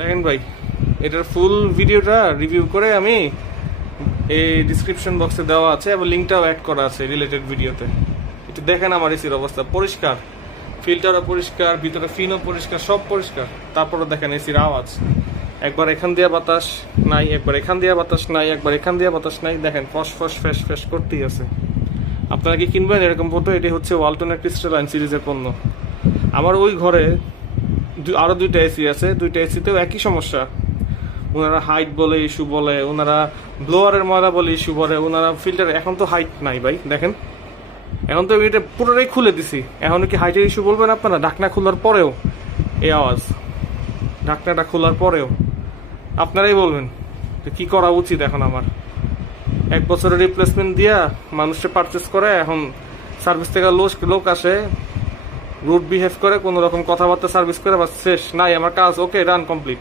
দেখেন ভাই, এটার ফুল ভিডিওটা রিভিউ করে আমি এই ডিসক্রিপশন বক্সে দেওয়া আছে এবং লিঙ্কটাও অ্যাড করা আছে রিলেটেড ভিডিওতে। একটু দেখেন আমার এসির অবস্থা, পরিষ্কার, ফিল্টারও পরিষ্কার, ভিতরে ফিনও পরিষ্কার, সব পরিষ্কার। তারপরে দেখেন এসির আওয়াজ, একবার এখান দিয়ে বাতাস নাই, একবার এখান দিয়ে বাতাস নাই, একবার এখান দিয়ে বাতাস নাই। দেখেন ফস ফস ফ্যাস ফ্যাস করতেই আছে। আপনারা কি কিনবেন এরকম ফটো? এটি হচ্ছে ওয়ালটনের ক্রিস্টালাইন সিরিজের পণ্য। আমার ওই ঘরে আরো দুইটা এসি আছে, দুইটা এসিতেও একই সমস্যা। ওনারা হাইট বলে ইস্যু বলে, ওনারা ব্লোয়ারের ময়লা বলে ইস্যু বলে, ওনারা ফিল্টার। এখন তো হাইট নাই ভাই, দেখেন এখন তো এটা পুরোটাই খুলে দিছি। এখন কি হাইটের ইস্যু বলবেন আপনারা? ঢাকনা খোলার পরেও এই আওয়াজ, ঢাকনাটা খোলার পরেও আপনারাই বলবেন যে কি করা উচিত এখন আমার। 1 বছরের রিপ্লেসমেন্ট দিয়া মানুষকে পারচেস করে, এখন সার্ভিস থেকে লোক আসে, রুড বিহেভ করে, কোনো রকম কথাবার্তা সার্ভিস করে, বাস শেষ। নাই আমার কাজ, ওকে, রান কমপ্লিট।